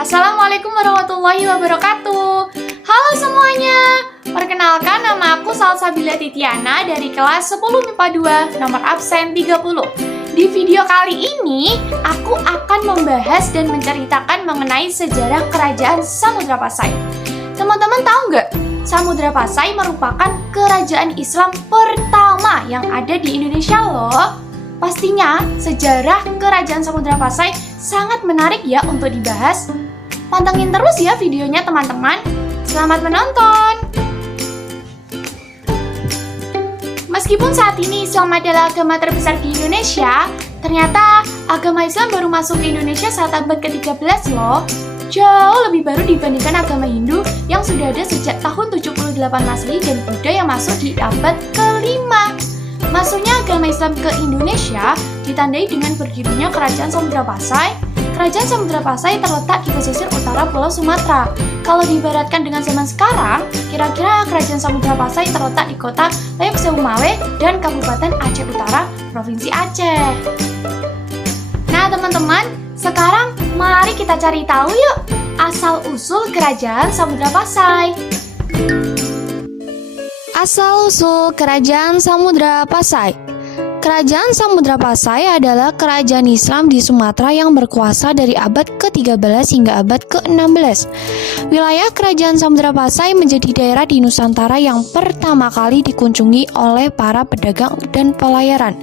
Assalamualaikum warahmatullahi wabarakatuh. Halo semuanya, perkenalkan nama aku Salsabila Titiana dari kelas 10 MIPA 2 nomor absen 30. Di video kali ini, aku akan membahas dan menceritakan mengenai sejarah kerajaan Samudra Pasai. Teman-teman tahu nggak? Samudra Pasai merupakan kerajaan Islam pertama yang ada di Indonesia loh. Pastinya, sejarah kerajaan Samudra Pasai sangat menarik ya untuk dibahas. Pantengin terus ya videonya teman-teman. Selamat menonton! Meskipun saat ini Islam adalah agama terbesar di Indonesia, ternyata agama Islam baru masuk ke Indonesia saat abad ke-13 loh. Jauh lebih baru dibandingkan agama Hindu yang sudah ada sejak tahun 78 Masehi dan Buddha yang masuk di abad ke-5. Masuknya agama Islam ke Indonesia ditandai dengan berdirinya Kerajaan Samudra Pasai. Kerajaan Samudra Pasai terletak di pesisir utara Pulau Sumatera. Kalau diibaratkan dengan zaman sekarang, kira-kira Kerajaan Samudra Pasai terletak di kota Layuk Seumawe dan Kabupaten Aceh Utara, Provinsi Aceh. Nah teman-teman, sekarang mari kita cari tahu yuk asal-usul Kerajaan Samudra Pasai. Asal-usul Kerajaan Samudra Pasai. Kerajaan Samudra Pasai adalah kerajaan Islam di Sumatera yang berkuasa dari abad ke-13 hingga abad ke-16. Wilayah Kerajaan Samudra Pasai menjadi daerah di Nusantara yang pertama kali dikunjungi oleh para pedagang dan pelayaran.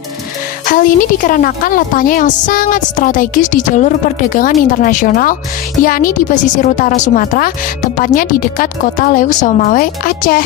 Hal ini dikarenakan letaknya yang sangat strategis di jalur perdagangan internasional, yakni di pesisir utara Sumatera, tepatnya di dekat kota Layuk Seumawe, Aceh.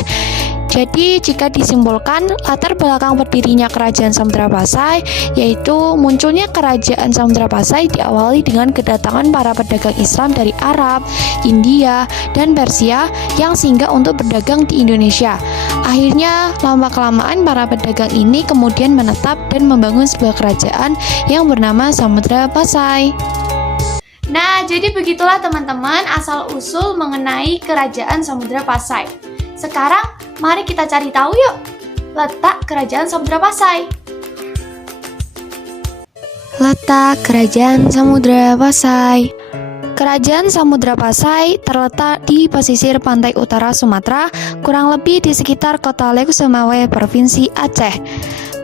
Jadi, jika disimpulkan, latar belakang berdirinya Kerajaan Samudra Pasai, yaitu munculnya Kerajaan Samudra Pasai diawali dengan kedatangan para pedagang Islam dari Arab, India, dan Persia yang singgah untuk berdagang di Indonesia. Akhirnya, lama-kelamaan para pedagang ini kemudian menetap dan membangun sebuah kerajaan yang bernama Samudra Pasai. Nah, jadi begitulah teman-teman asal-usul mengenai Kerajaan Samudra Pasai. Sekarang, mari kita cari tahu yuk letak Kerajaan Samudra Pasai. Letak Kerajaan Samudra Pasai. Kerajaan Samudra Pasai terletak di pesisir pantai utara Sumatera, kurang lebih di sekitar kota Layuk Seumawe, Provinsi Aceh.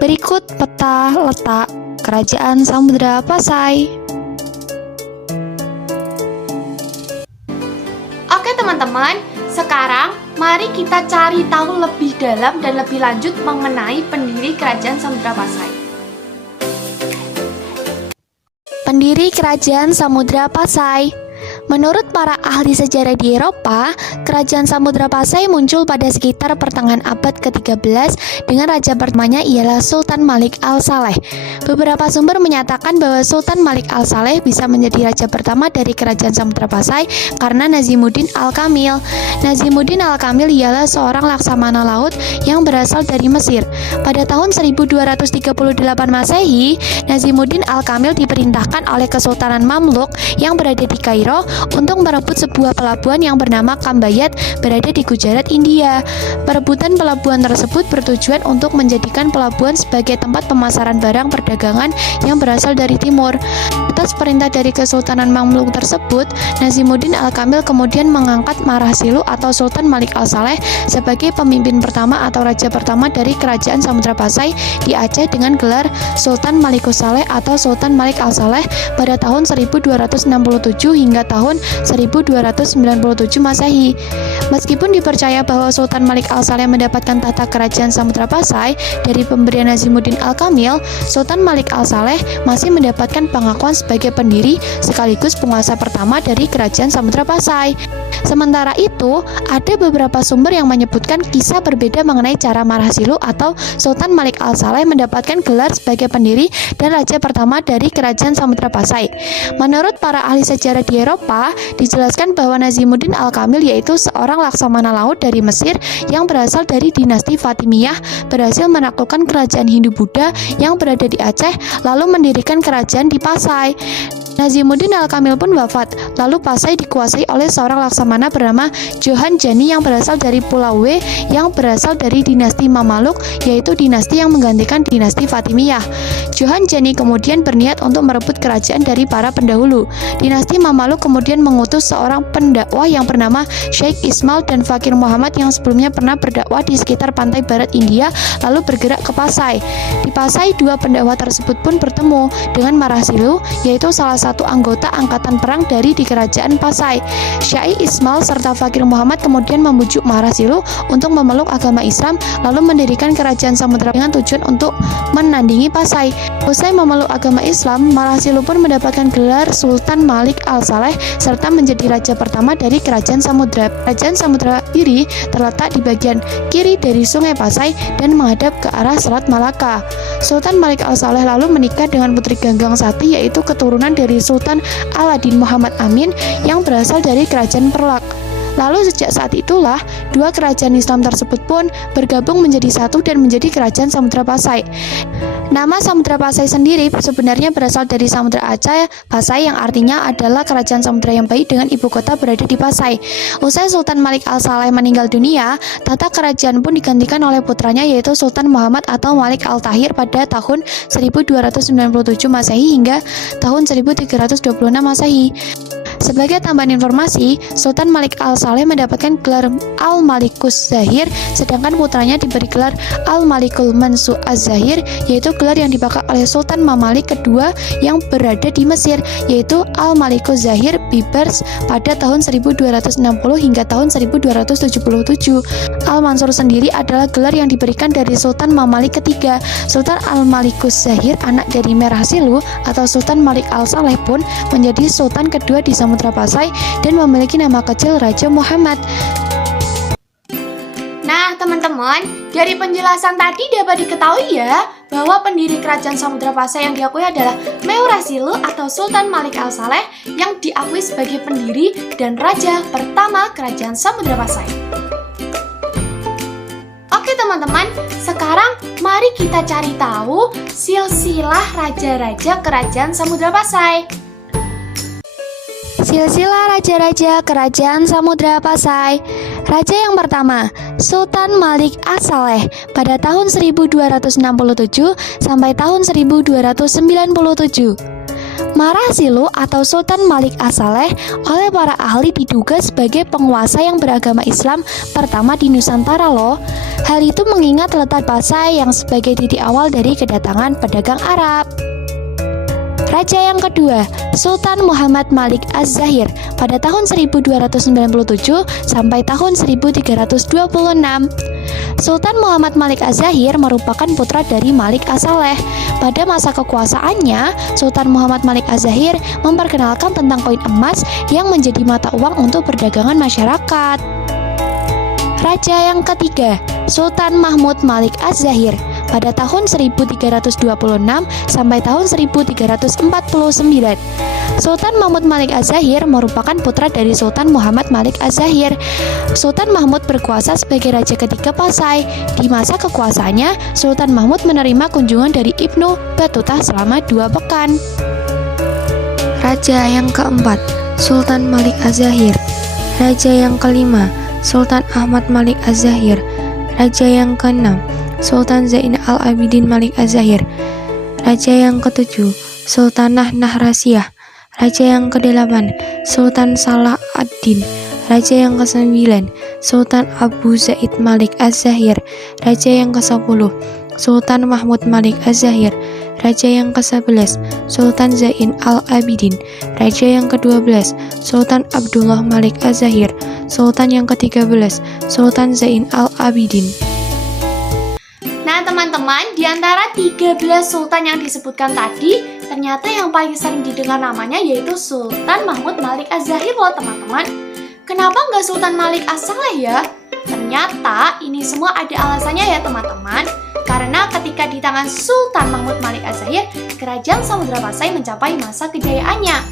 Berikut peta letak Kerajaan Samudra Pasai. Oke teman-teman, sekarang mari kita cari tahu lebih dalam dan lebih lanjut mengenai pendiri Kerajaan Samudra Pasai. Pendiri Kerajaan Samudra Pasai. Menurut para ahli sejarah di Eropa, Kerajaan Samudra Pasai muncul pada sekitar pertengahan abad ke-13 dengan raja pertamanya ialah Sultan Malik Al-Saleh. Beberapa sumber menyatakan bahwa Sultan Malik Al-Saleh bisa menjadi raja pertama dari Kerajaan Samudra Pasai karena Nazimuddin Al-Kamil. Nazimuddin Al-Kamil ialah seorang laksamana laut yang berasal dari Mesir. Pada tahun 1238 Masehi, Nazimuddin Al-Kamil diperintahkan oleh Kesultanan Mamluk yang berada di Kairo untuk merebut sebuah pelabuhan yang bernama Kambayat berada di Gujarat, India. Perebutan pelabuhan tersebut bertujuan untuk menjadikan pelabuhan sebagai tempat pemasaran barang perdagangan yang berasal dari timur. Atas perintah dari Kesultanan Mamluk tersebut, Nazimuddin Al-Kamil kemudian mengangkat Marasilu atau Sultan Malik Al-Saleh sebagai pemimpin pertama atau raja pertama dari Kerajaan Samudra Pasai di Aceh dengan gelar Sultan Malikus Saleh atau Sultan Malik Al-Saleh pada tahun 1267 hingga tahun 1297 Masehi. Meskipun dipercaya bahwa Sultan Malik Al-Saleh mendapatkan tahta Kerajaan Samudra Pasai dari pemberian Nazimuddin Al-Kamil, Sultan Malik Al-Saleh masih mendapatkan pengakuan sebagai pendiri sekaligus penguasa pertama dari Kerajaan Samudra Pasai. Sementara itu, ada beberapa sumber yang menyebutkan kisah berbeda mengenai cara Marasilu atau Sultan Malik Al-Saleh mendapatkan gelar sebagai pendiri dan raja pertama dari Kerajaan Samudra Pasai. Menurut para ahli sejarah di Eropa, dijelaskan bahwa Nazimuddin Al-Kamil yaitu seorang laksamana laut dari Mesir yang berasal dari dinasti Fatimiyah, berhasil menaklukkan kerajaan Hindu Buddha yang berada di Aceh, lalu mendirikan kerajaan di Pasai. Nazimuddin Al-Kamil pun wafat. Lalu Pasai dikuasai oleh seorang laksamana bernama Johan Jani yang berasal dari Pulau W yang berasal dari dinasti Mamaluk, yaitu dinasti yang menggantikan dinasti Fatimiyah. Johan Jani kemudian berniat untuk merebut kerajaan dari para pendahulu. Dinasti Mamaluk kemudian mengutus seorang pendakwah yang bernama Sheikh Ismail dan Fakir Muhammad yang sebelumnya pernah berdakwah di sekitar pantai barat India, lalu bergerak ke Pasai. Di Pasai, dua pendakwah tersebut pun bertemu dengan Marasilu, yaitu salah satu anggota angkatan perang dari di kerajaan Pasai. Syekh Ismail serta Fakir Muhammad kemudian membujuk Marasilu untuk memeluk agama Islam, lalu mendirikan kerajaan Samudra dengan tujuan untuk menandingi Pasai. Usai memeluk agama Islam, Marasilu pun mendapatkan gelar Sultan Malik Al-Saleh serta menjadi raja pertama dari kerajaan Samudra. Kerajaan Samudra ini terletak di bagian kiri dari Sungai Pasai dan menghadap ke arah Selat Malaka. Sultan Malik Al-Saleh lalu menikah dengan putri Ganggang Sati, yaitu keturunan dari Sultan Aladin Muhammad Amin yang berasal dari kerajaan Perlak. Lalu sejak saat itulah dua kerajaan Islam tersebut pun bergabung menjadi satu dan menjadi kerajaan Samudra Pasai. Nama Samudra Pasai sendiri sebenarnya berasal dari Samudra Aceh Pasai yang artinya adalah kerajaan samudra yang baik dengan ibu kota berada di Pasai. Usai Sultan Malik Al-Saleh meninggal dunia, tata kerajaan pun digantikan oleh putranya yaitu Sultan Muhammad atau Malik Al-Tahir pada tahun 1297 Masehi hingga tahun 1326 Masehi. Sebagai tambahan informasi, Sultan Malik Al-Saleh mendapatkan gelar Al-Malikus Zahir, sedangkan putranya diberi gelar Al-Malikul Mansu Az-Zahir, yaitu gelar yang dipakai oleh Sultan Mamalik kedua yang berada di Mesir, yaitu Al-Malikus Zahir Bibers pada tahun 1260 hingga tahun 1277. Al-Mansur sendiri adalah gelar yang diberikan dari Sultan Mamalik ketiga. Sultan Al-Malikus Zahir, anak dari Merhasilu atau Sultan Malik Al-Saleh pun menjadi sultan kedua di Samudra Pasai dan memiliki nama kecil Raja Muhammad. Nah teman-teman, dari penjelasan tadi dapat diketahui ya bahwa pendiri kerajaan Samudra Pasai yang diakui adalah Meurasilu atau Sultan Malik Al-Saleh yang diakui sebagai pendiri dan raja pertama kerajaan Samudra Pasai. Oke teman-teman, sekarang mari kita cari tahu silsilah raja-raja kerajaan Samudra Pasai. Silsilah Raja-Raja Kerajaan Samudra Pasai. Raja yang pertama, Sultan Malik As-Saleh pada tahun 1267 sampai tahun 1297. Marasilu atau Sultan Malik As-Saleh oleh para ahli diduga sebagai penguasa yang beragama Islam pertama di Nusantara loh. Hal itu mengingat letak Pasai yang sebagai titik awal dari kedatangan pedagang Arab. Raja yang kedua, Sultan Muhammad Malik Az-Zahir pada tahun 1297 sampai tahun 1326. Sultan Muhammad Malik Az-Zahir merupakan putra dari Malik As-Saleh. Pada masa kekuasaannya, Sultan Muhammad Malik Az-Zahir memperkenalkan tentang koin emas yang menjadi mata uang untuk perdagangan masyarakat. Raja yang ketiga, Sultan Mahmud Malik Az-Zahir pada tahun 1326 sampai tahun 1349. Sultan Mahmud Malik Az-Zahir merupakan putra dari Sultan Muhammad Malik Az-Zahir. Sultan Mahmud berkuasa sebagai raja ketiga Pasai. Di masa kekuasaannya, Sultan Mahmud menerima kunjungan dari Ibnu Battuta selama 2 pekan. Raja yang keempat, Sultan Malik Az-Zahir. Raja yang kelima, Sultan Ahmad Malik Az-Zahir. Raja yang keenam, Sultan Zain Al-Abidin Malik Az-Zahir. Raja yang ketujuh, Sultanah Nahrasiyah. Raja yang kedelapan, Sultan Salah ad-Din. Raja yang kesembilan, Sultan Abu Zaid Malik Az-Zahir. Raja yang ke-10, Sultan Mahmud Malik Az-Zahir. Raja yang ke-11, Sultan Zain Al-Abidin. Raja yang ke-12, Sultan Abdullah Malik Az-Zahir. Sultan yang ke-13, Sultan Zain Al-Abidin. Nah teman-teman, di antara 13 sultan yang disebutkan tadi, ternyata yang paling sering didengar namanya yaitu Sultan Mahmud Malik Az-Zahir loh teman-teman. Kenapa nggak Sultan Malik As-Saleh ya? Ternyata ini semua ada alasannya ya teman-teman. Karena ketika di tangan Sultan Mahmud Malik Az-Zahir, kerajaan Samudra Pasai mencapai masa kejayaannya.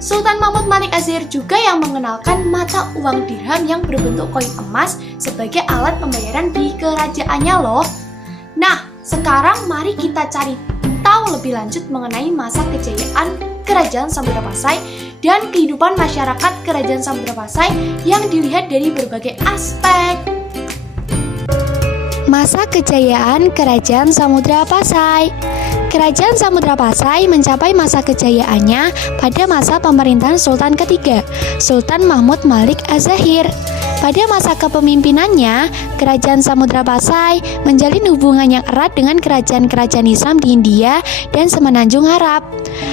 Sultan Mahmud Malik Az-Zahir juga yang mengenalkan mata uang dirham yang berbentuk koin emas sebagai alat pembayaran di kerajaannya loh. Nah, sekarang mari kita cari tahu lebih lanjut mengenai masa kejayaan Kerajaan Samudra Pasai dan kehidupan masyarakat Kerajaan Samudra Pasai yang dilihat dari berbagai aspek. Masa kejayaan Kerajaan Samudra Pasai. Kerajaan Samudra Pasai mencapai masa kejayaannya pada masa pemerintahan Sultan ketiga, Sultan Mahmud Malik Az-Zahir. Pada masa kepemimpinannya, Kerajaan Samudra Pasai menjalin hubungan yang erat dengan kerajaan-kerajaan Islam di India dan Semenanjung Arab.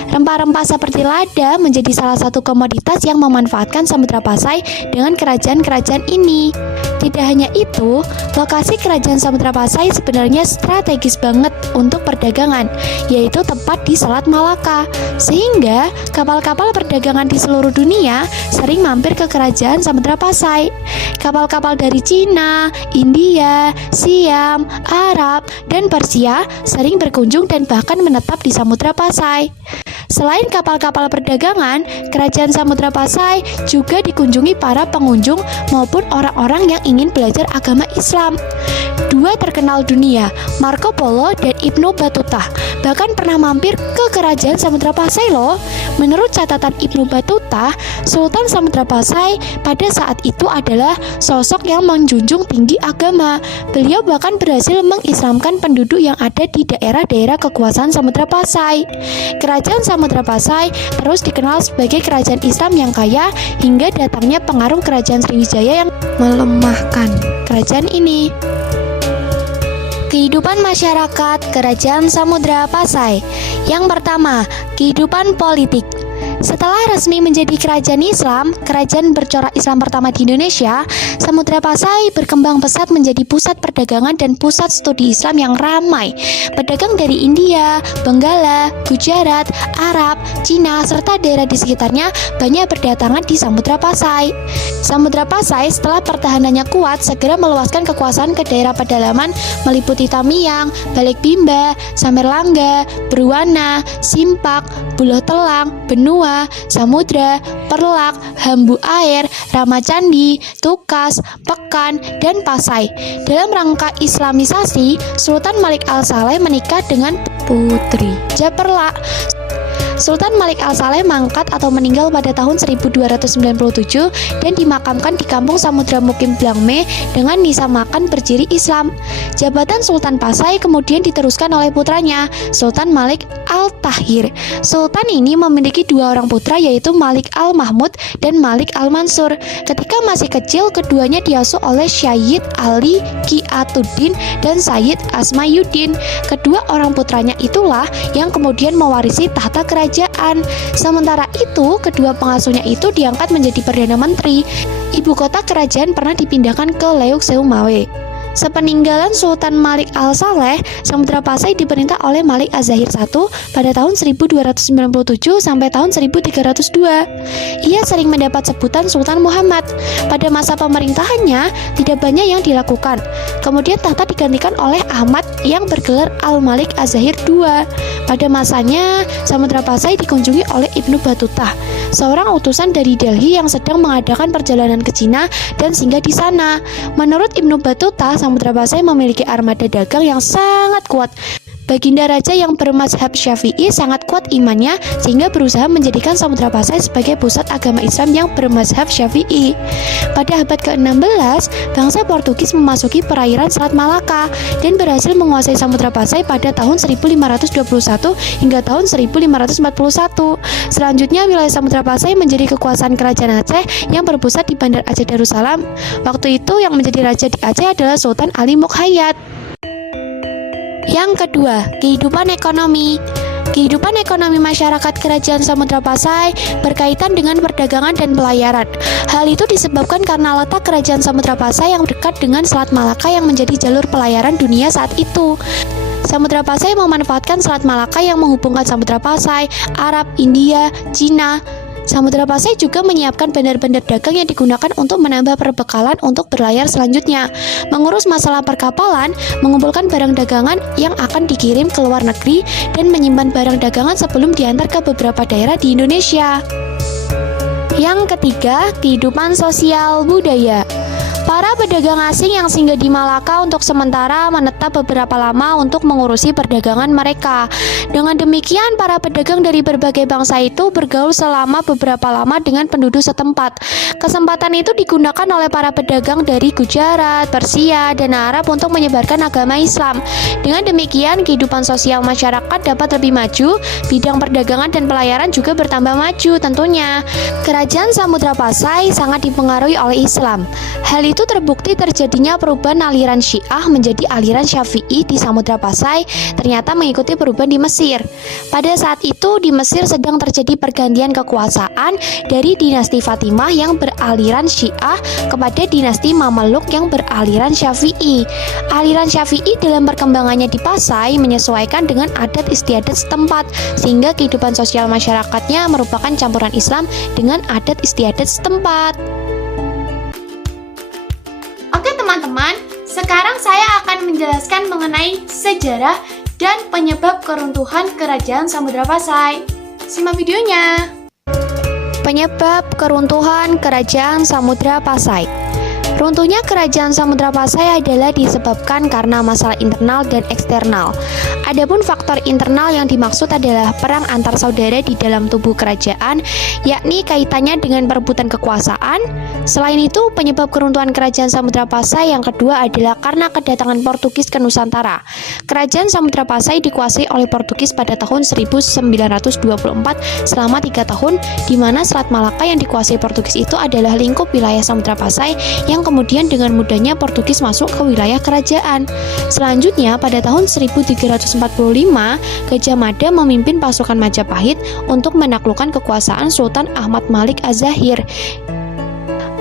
Rempah-rempah seperti lada menjadi salah satu komoditas yang memanfaatkan Samudra Pasai dengan kerajaan-kerajaan ini. Tidak hanya itu, lokasi Kerajaan Samudra Pasai sebenarnya strategis banget untuk perdagangan, yaitu tepat di Selat Malaka. Sehingga kapal-kapal perdagangan di seluruh dunia sering mampir ke Kerajaan Samudra Pasai. Kapal-kapal dari Cina, India, Siam, Arab, dan Persia sering berkunjung dan bahkan menetap di Samudra Pasai. Selain kapal-kapal perdagangan, Kerajaan Samudra Pasai juga dikunjungi para pengunjung maupun orang-orang yang ingin belajar agama Islam. Dua terkenal dunia, Marco Polo dan Ibnu Battuta, bahkan pernah mampir ke Kerajaan Samudra Pasai loh. Menurut catatan Ibnu Battuta, Sultan Samudra Pasai pada saat itu adalah sosok yang menjunjung tinggi agama. Beliau bahkan berhasil mengislamkan penduduk yang ada di daerah-daerah kekuasaan Samudra Pasai. Kerajaan Samudra Pasai terus dikenal sebagai kerajaan Islam yang kaya hingga datangnya pengaruh Kerajaan Sriwijaya yang melemahkan kerajaan ini. Kehidupan masyarakat Kerajaan Samudra Pasai. Yang pertama, kehidupan politik. Setelah resmi menjadi kerajaan Islam, kerajaan bercorak Islam pertama di Indonesia, Samudra Pasai berkembang pesat menjadi pusat perdagangan dan pusat studi Islam yang ramai. Pedagang dari India, Benggala, Gujarat, Arab, Cina, serta daerah di sekitarnya banyak berdatangan di Samudra Pasai. Samudra Pasai setelah pertahanannya kuat segera meluaskan kekuasaan ke daerah pedalaman meliputi Tamiang, Balikbimba, Samerlangga, Berwana, Simpak, Buloh Telang, Benua, Samudra, Perlak, Hambu Air, Ramacandi, Tukas, Pekan, dan Pasai. Dalam rangka Islamisasi, Sultan Malik Al-Saleh menikah dengan putri Japerlak. Sultan Malik Al-Saleh mangkat atau meninggal pada tahun 1297 dan dimakamkan di kampung Samudra Mukim Blangme dengan disamakan berciri Islam. Jabatan Sultan Pasai kemudian diteruskan oleh putranya, Sultan Malik Al-Tahir. Sultan ini memiliki dua orang putra yaitu Malik Al-Mahmud dan Malik Al-Mansur. Ketika masih kecil, keduanya diasuh oleh Syahid Ali Qiyatuddin dan Sayyid Asmayuddin. Kedua orang putranya itulah yang kemudian mewarisi tahta kerajaan. Sementara itu, kedua pengasuhnya itu diangkat menjadi Perdana Menteri. Ibu kota kerajaan pernah dipindahkan ke Leuk Seumawe. Sepeninggalan Sultan Malik Al-Saleh, Samudra Pasai diperintah oleh Malik Az-Zahir I pada tahun 1297 sampai tahun 1302. Ia sering mendapat sebutan Sultan Muhammad. Pada masa pemerintahannya, tidak banyak yang dilakukan. Kemudian tahta digantikan oleh Ahmad yang bergelar Al-Malik Az-Zahir II. Pada masanya, Samudra Pasai dikunjungi oleh Ibnu Battuta, seorang utusan dari Delhi yang sedang mengadakan perjalanan ke Cina dan singgah di sana. Menurut Ibnu Battuta, Samudra Pasai memiliki armada dagang yang sangat kuat. Baginda Raja yang bermazhab Syafi'i sangat kuat imannya sehingga berusaha menjadikan Samudra Pasai sebagai pusat agama Islam yang bermazhab Syafi'i. Pada abad ke-16, bangsa Portugis memasuki perairan Selat Malaka dan berhasil menguasai Samudra Pasai pada tahun 1521 hingga tahun 1541. Selanjutnya, wilayah Samudra Pasai menjadi kekuasaan Kerajaan Aceh yang berpusat di Bandar Aceh Darussalam. Waktu itu yang menjadi raja di Aceh adalah Sultan Ali Muqayyad. Yang kedua, kehidupan ekonomi. Kehidupan ekonomi masyarakat Kerajaan Samudra Pasai berkaitan dengan perdagangan dan pelayaran. Hal itu disebabkan karena letak Kerajaan Samudra Pasai yang dekat dengan Selat Malaka yang menjadi jalur pelayaran dunia saat itu. Samudra Pasai memanfaatkan Selat Malaka yang menghubungkan Samudra Pasai, Arab, India, Cina. Samudra Pasai juga menyiapkan bandar-bandar dagang yang digunakan untuk menambah perbekalan untuk berlayar selanjutnya, mengurus masalah perkapalan, mengumpulkan barang dagangan yang akan dikirim ke luar negeri, dan menyimpan barang dagangan sebelum diantar ke beberapa daerah di Indonesia. Yang ketiga, kehidupan sosial budaya. Para pedagang asing yang singgah di Malaka untuk sementara menetap beberapa lama untuk mengurusi perdagangan mereka. Dengan demikian, para pedagang dari berbagai bangsa itu bergaul selama beberapa lama dengan penduduk setempat. Kesempatan itu digunakan oleh para pedagang dari Gujarat, Persia, dan Arab untuk menyebarkan agama Islam. Dengan demikian, kehidupan sosial masyarakat dapat lebih maju, bidang perdagangan dan pelayaran juga bertambah maju tentunya. Kerajaan Samudra Pasai sangat dipengaruhi oleh Islam. Hal itu terbukti terjadinya perubahan aliran Syiah menjadi aliran Syafi'i di Samudra Pasai ternyata mengikuti perubahan di Mesir. Pada saat itu di Mesir sedang terjadi pergantian kekuasaan dari dinasti Fatimah yang beraliran Syiah kepada dinasti Mameluk yang beraliran Syafi'i. Aliran Syafi'i dalam perkembangannya di Pasai menyesuaikan dengan adat istiadat setempat sehingga kehidupan sosial masyarakatnya merupakan campuran Islam dengan adat istiadat setempat. Oke teman-teman, sekarang saya akan menjelaskan mengenai sejarah dan penyebab keruntuhan Kerajaan Samudra Pasai. Simak videonya. Penyebab keruntuhan Kerajaan Samudra Pasai. Runtuhnya Kerajaan Samudra Pasai adalah disebabkan karena masalah internal dan eksternal. Adapun faktor internal yang dimaksud adalah perang antar saudara di dalam tubuh kerajaan, yakni kaitannya dengan perebutan kekuasaan. Selain itu, penyebab keruntuhan Kerajaan Samudra Pasai yang kedua adalah karena kedatangan Portugis ke Nusantara. Kerajaan Samudra Pasai dikuasai oleh Portugis pada tahun 1924 selama 3 tahun, di mana Selat Malaka yang dikuasai Portugis itu adalah lingkup wilayah Samudra Pasai yang kemudian dengan mudahnya Portugis masuk ke wilayah kerajaan. Selanjutnya, pada tahun 1345, Gajah Mada memimpin pasukan Majapahit untuk menaklukkan kekuasaan Sultan Ahmad Malik Az-Zahir.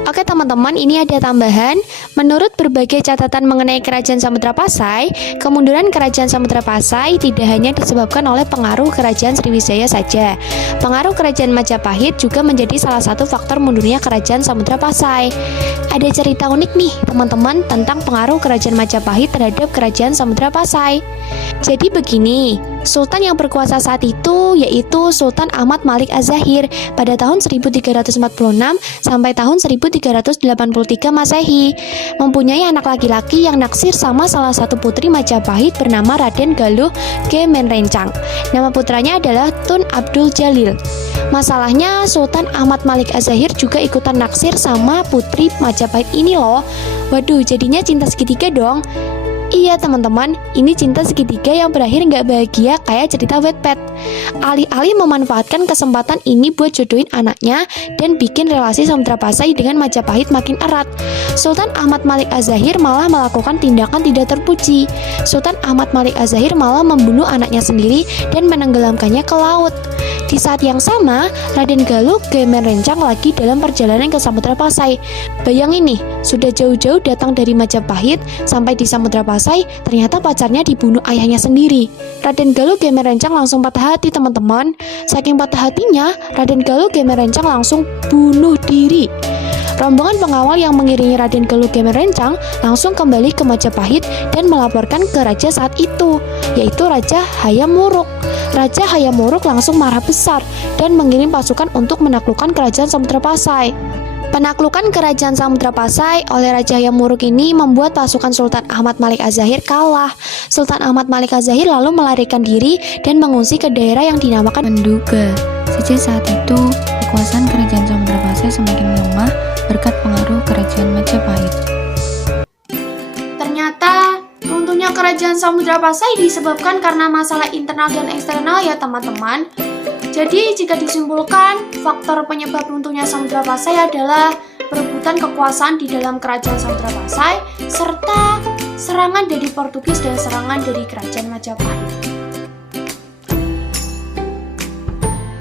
Oke teman-teman, ini ada tambahan. Menurut berbagai catatan mengenai Kerajaan Samudra Pasai, kemunduran Kerajaan Samudra Pasai tidak hanya disebabkan oleh pengaruh Kerajaan Sriwijaya saja. Pengaruh Kerajaan Majapahit juga menjadi salah satu faktor mundurnya Kerajaan Samudra Pasai. Ada cerita unik nih teman-teman tentang pengaruh Kerajaan Majapahit terhadap Kerajaan Samudra Pasai. Jadi begini, Sultan yang berkuasa saat itu yaitu Sultan Ahmad Malik Az-Zahir pada tahun 1346 sampai tahun 1383 Masehi, mempunyai anak laki-laki yang naksir sama salah satu putri Majapahit bernama Raden Galuh Gemenrencang. Nama putranya adalah Tun Abdul Jalil. Masalahnya Sultan Ahmad Malik Az-Zahir juga ikutan naksir sama putri Majapahit ini loh. Waduh, jadinya cinta segitiga dong. Iya teman-teman, ini cinta segitiga yang berakhir nggak bahagia kayak cerita Wattpad. Alih-alih memanfaatkan kesempatan ini buat jodohin anaknya dan bikin relasi Samudra Pasai dengan Majapahit makin erat, Sultan Ahmad Malik Az-Zahir malah melakukan tindakan tidak terpuji. Sultan Ahmad Malik Az-Zahir malah membunuh anaknya sendiri dan menenggelamkannya ke laut. Di saat yang sama, Raden Galuh Gemenrencang lagi dalam perjalanan ke Samudra Pasai. Bayangin nih, sudah jauh-jauh datang dari Majapahit sampai di Samudra Pasai, ternyata pacarnya dibunuh ayahnya sendiri. Raden Galuh Gemenrencang langsung patah hati teman-teman. Saking patah hatinya, Raden Galuh Gemenrencang langsung bunuh diri. Rombongan pengawal yang mengiringi Raden Galuh Gemenrencang langsung kembali ke Majapahit dan melaporkan ke raja saat itu, yaitu Raja Hayam Wuruk. Raja Hayam Wuruk langsung marah besar dan mengirim pasukan untuk menaklukkan Kerajaan Samudra Pasai. Penaklukan Kerajaan Samudra Pasai oleh Raja Hayam Wuruk ini membuat pasukan Sultan Ahmad Malik Az-Zahir kalah. Sultan Ahmad Malik Az-Zahir lalu melarikan diri dan mengungsi ke daerah yang dinamakan Menduga. Sejak saat itu, kekuasaan Kerajaan Samudra Pasai semakin melemah berkat pengaruh Kerajaan Majapahit. Ternyata runtuhnya Kerajaan Samudra Pasai disebabkan karena masalah internal dan eksternal ya teman-teman. Jadi jika disimpulkan, faktor penyebab runtuhnya Samudra Pasai adalah perebutan kekuasaan di dalam Kerajaan Samudra Pasai serta serangan dari Portugis dan serangan dari Kerajaan Majapahit.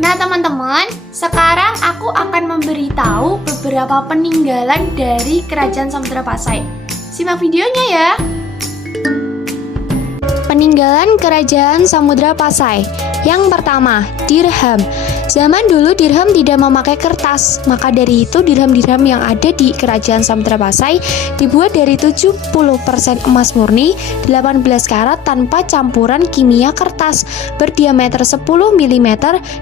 Nah teman-teman, sekarang aku akan memberitahu beberapa peninggalan dari Kerajaan Samudra Pasai. Simak videonya ya. Peninggalan Kerajaan Samudra Pasai. Yang pertama, dirham. Zaman dulu dirham tidak memakai kertas, maka dari itu dirham-dirham yang ada di Kerajaan Samudra Pasai dibuat dari 70% emas murni, 18 karat tanpa campuran kimia kertas, berdiameter 10 mm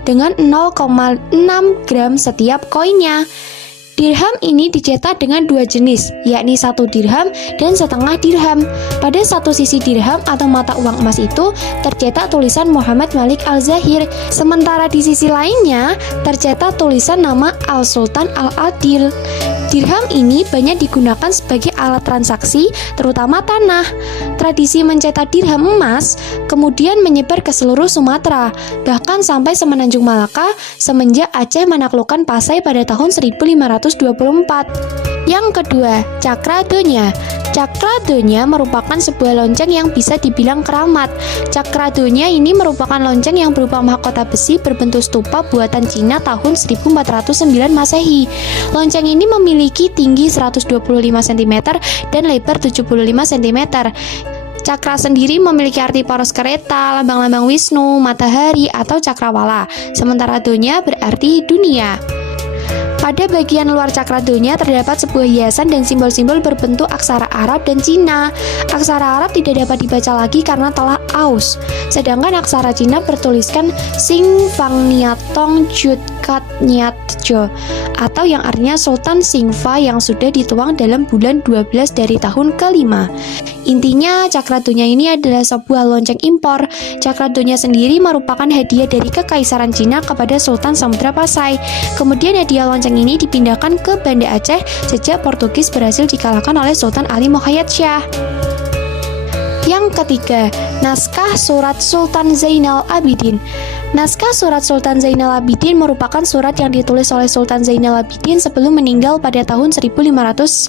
dengan 0,6 gram setiap koinnya. Dirham ini dicetak dengan dua jenis, yakni 1 dirham dan setengah dirham. Pada satu sisi dirham atau mata uang emas itu tercetak tulisan Muhammad Malik Al-Zahir, sementara di sisi lainnya tercetak tulisan nama Al-Sultan Al-Adil. Dirham ini banyak digunakan sebagai alat transaksi, terutama tanah. Tradisi mencetak dirham emas kemudian menyebar ke seluruh Sumatera, bahkan sampai semenanjung Malaka semenjak Aceh menaklukkan Pasai pada tahun 1524. Yang kedua, Cakradonya. Cakradonya merupakan sebuah lonceng yang bisa dibilang keramat. Cakradonya ini merupakan lonceng yang berupa mahkota besi berbentuk stupa buatan Cina tahun 1409 Masehi. Lonceng ini memiliki tinggi 125 cm dan lebar 75 cm. Cakra sendiri memiliki arti poros kereta, lambang-lambang Wisnu, matahari, atau cakrawala. Sementara donya berarti dunia. Pada bagian luar cakradonya terdapat sebuah hiasan dan simbol-simbol berbentuk aksara Arab dan Cina. Aksara Arab tidak dapat dibaca lagi karena telah aus. Sedangkan aksara Cina bertuliskan Sing Fang Niatong Jut Kat Nyat Jo, atau yang artinya Sultan Singfa yang sudah dituang dalam bulan 12 dari tahun kelima. Intinya, cakradonya ini adalah sebuah lonceng impor. Cakradonya sendiri merupakan hadiah dari Kekaisaran Cina kepada Sultan Samudra Pasai. Kemudian hadiah lonceng ini dipindahkan ke Banda Aceh sejak Portugis berhasil dikalahkan oleh Sultan Ali Muhayyad Shah. Yang ketiga, naskah surat Sultan Zainal Abidin. Naskah surat Sultan Zainal Abidin merupakan surat yang ditulis oleh Sultan Zainal Abidin sebelum meninggal pada tahun 1518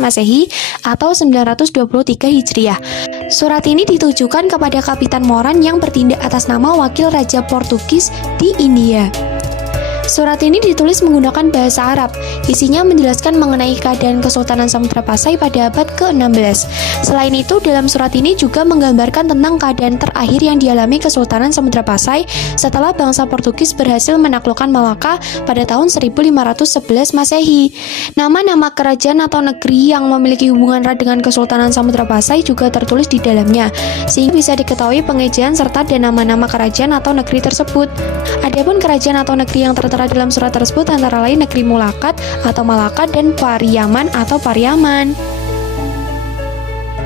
Masehi atau 923 Hijriah. Surat ini ditujukan kepada Kapitan Moran yang bertindak atas nama wakil Raja Portugis di India. Surat ini ditulis menggunakan bahasa Arab. Isinya menjelaskan mengenai keadaan Kesultanan Samudra Pasai pada abad ke-16. Selain itu, dalam surat ini juga menggambarkan tentang keadaan terakhir yang dialami Kesultanan Samudra Pasai setelah bangsa Portugis berhasil menaklukkan Malaka pada tahun 1511 Masehi. Nama-nama kerajaan atau negeri yang memiliki hubungan erat dengan Kesultanan Samudra Pasai juga tertulis di dalamnya, sehingga bisa diketahui pengejaan serta dan nama-nama kerajaan atau negeri tersebut. Adapun kerajaan atau negeri yang tertera dalam surat tersebut antara lain negeri Mulakat atau Malaka dan Pariaman atau Pariaman.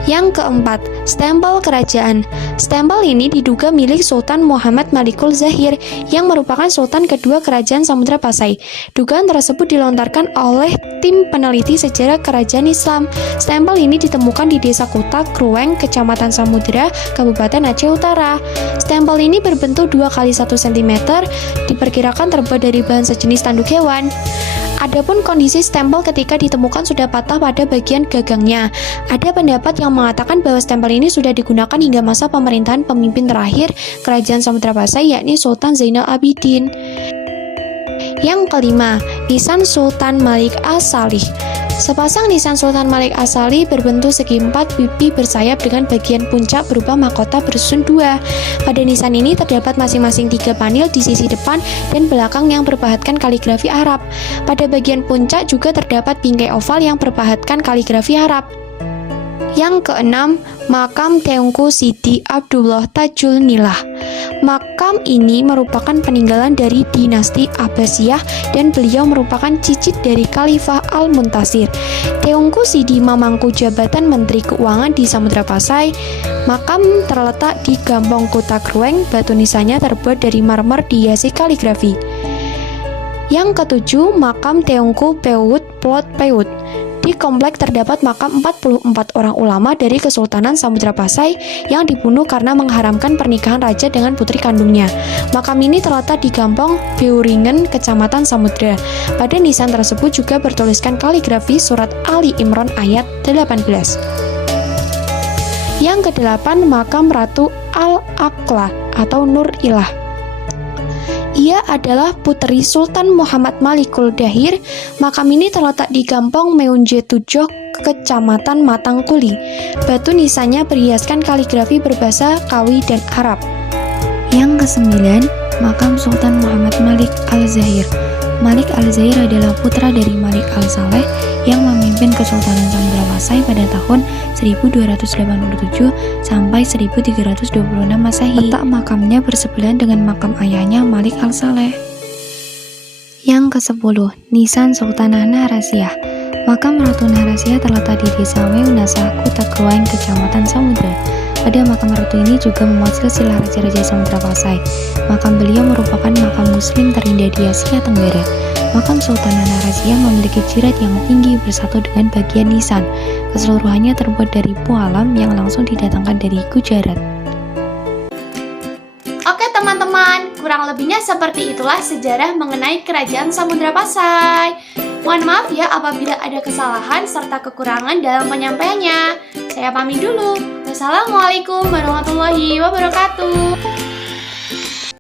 Yang keempat, stempel kerajaan. Stempel ini diduga milik Sultan Muhammad Malikul Zahir yang merupakan sultan kedua kerajaan Samudra Pasai. Dugaan tersebut dilontarkan oleh tim peneliti sejarah kerajaan Islam. Stempel ini ditemukan di Desa Kuta, Krueng, Kecamatan Samudra, Kabupaten Aceh Utara. Stempel ini berbentuk 2 x 1 cm, diperkirakan terbuat dari bahan sejenis tanduk hewan. Adapun kondisi stempel ketika ditemukan sudah patah pada bagian gagangnya. Ada pendapat yang mengatakan bahwa stempel ini sudah digunakan hingga masa pemerintahan pemimpin terakhir Kerajaan Samudra Pasai, yakni Sultan Zainal Abidin. Yang kelima, nisan Sultan Malik As-Salih. Sepasang nisan Sultan Malik As-Salih berbentuk segi empat pipi bersayap dengan bagian puncak berupa mahkota bersusun 2. Pada nisan ini terdapat masing-masing 3 panel di sisi depan dan belakang yang berbahatkan kaligrafi Arab. Pada bagian puncak juga terdapat bingkai oval yang berbahatkan kaligrafi Arab. Yang keenam, makam Teungku Sidi Abdullah Tajul Nilah. Makam ini merupakan peninggalan dari dinasti Abbasiyah dan beliau merupakan cicit dari Khalifah Al-Muntasir. Teungku Sidi memangku jabatan Menteri Keuangan di Samudra Pasai. Makam terletak di Gampong Kota Krueng. Batu nisannya terbuat dari marmer dihiasi kaligrafi. Yang ketujuh, makam Teungku Pewut Plot Pewut. Di komplek terdapat makam 44 orang ulama dari Kesultanan Samudra Pasai yang dibunuh karena mengharamkan pernikahan raja dengan putri kandungnya. Makam ini terletak di Gampong Beuringen, Kecamatan Samudra. Pada nisan tersebut juga bertuliskan kaligrafi surat Ali Imran ayat 18. Yang kedelapan, makam Ratu Al-Aqla atau Nur Ilah. Ia adalah putri Sultan Muhammad Malikul Dahir. Makam ini terletak di Gampong Meunje Tujoh, Kecamatan Matangkuli. Batu nisannya berhiaskan kaligrafi berbahasa Kawi dan Arab. Yang kesembilan, makam Sultan Muhammad Malik Al-Zahir. Malik Al-Zahir adalah putra dari Malik Al-Saleh yang memimpin Kesultanan Samudra Pasai pada tahun 1287 sampai 1326 Masehi. Letak makamnya bersebelahan dengan makam ayahnya Malik Al-Saleh. Yang ke-10, Nisan Sultanah Naharasiyah. Makam Ratu Naharasiyah terletak di Desa Weunasah, Kota Kroeng, Kecamatan Samudra. Pada makam ratu ini juga memuat silsilah raja-raja Samudra Pasai. Makam beliau merupakan makam muslim terindah di Asia Tenggara. Makam Sultanah Naharasiyah memiliki jirat yang tinggi bersatu dengan bagian nisan. Keseluruhannya terbuat dari pualam yang langsung didatangkan dari Gujarat. Oke teman-teman, kurang lebihnya seperti itulah sejarah mengenai Kerajaan Samudra Pasai. Mohon maaf ya apabila ada kesalahan serta kekurangan dalam penyampaiannya. Saya pamit dulu. Wassalamualaikum warahmatullahi wabarakatuh.